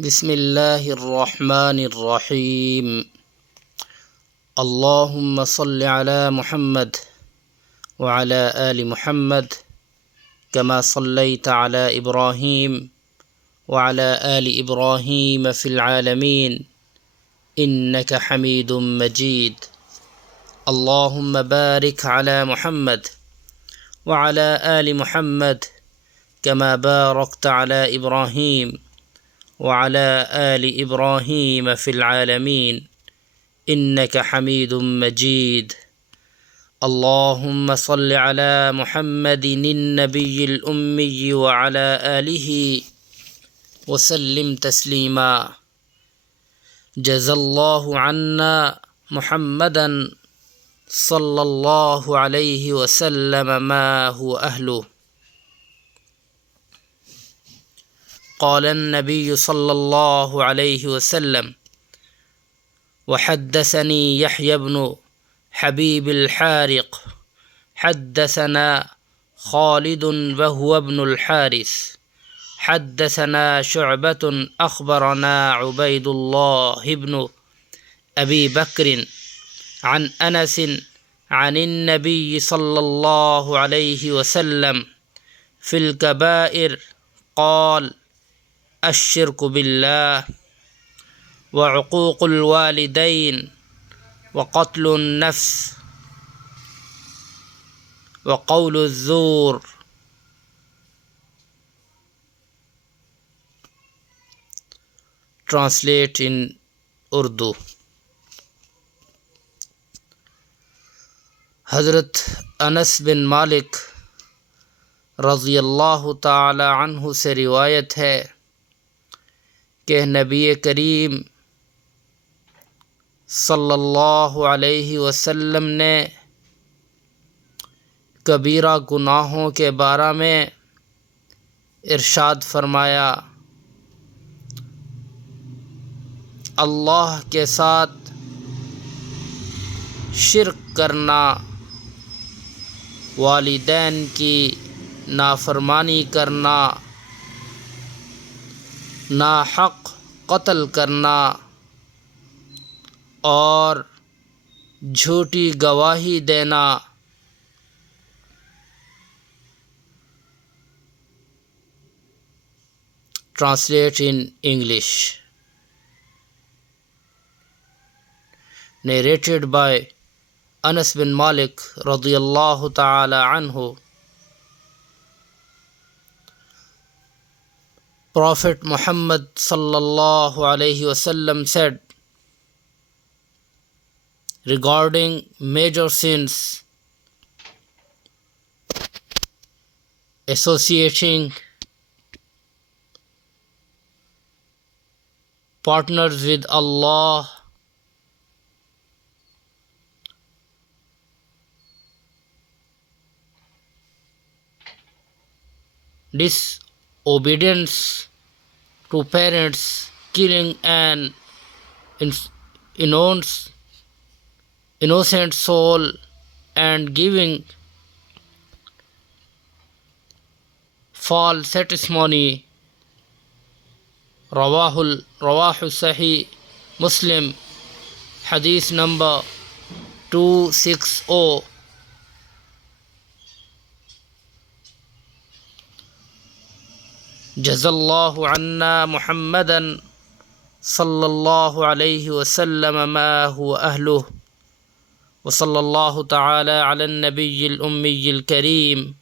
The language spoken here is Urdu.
بسم الله الرحمن الرحيم. اللهم صل على محمد وعلى آل محمد كما صليت على إبراهيم وعلى آل إبراهيم في العالمين إنك حميد مجيد. اللهم بارك على محمد وعلى آل محمد كما باركت على إبراهيم وعلى آل إبراهيم في العالمين إنك حميد مجيد. اللهم صل على محمد النبي الأمي وعلى آله وسلم تسليما. جزى الله عنا محمدا صلى الله عليه وسلم ما هو أهله. قال النبي صلى الله عليه وسلم: وحدثني يحيى بن حبيب الحارق حدثنا خالد وهو ابن الحارث حدثنا شعبة أخبرنا عبيد الله بن أبي بكر عن أنس عن النبي صلى الله عليه وسلم في الكبائر قال: الشرك بالله وعقوق الوالدين وقتل النفس وقول الزور. Translate in Urdu. حضرت انس بن مالک رضی اللہ تعالی عنہ سے روایت ہے کہ نبی کریم صلی اللہ علیہ وسلم نے کبیرہ گناہوں کے بارے میں ارشاد فرمایا: اللہ کے ساتھ شرک کرنا، والدین کی نافرمانی کرنا، ناحق قتل کرنا اور جھوٹی گواہی دینا Translate in English. Narrated by Anas bin Malik radiyallahu ta'ala anhu. Prophet Muhammad sallallahu alayhi wasallam said regarding major sins: associating partners with Allah, disobedience to parents, killing an innocent soul, and giving false testimony. Rawahu Sahih Muslim, Hadith number 260. جزى الله عنا محمدا صلى الله عليه وسلم ما هو أهله، وصلى الله تعالى على النبي الأمي الكريم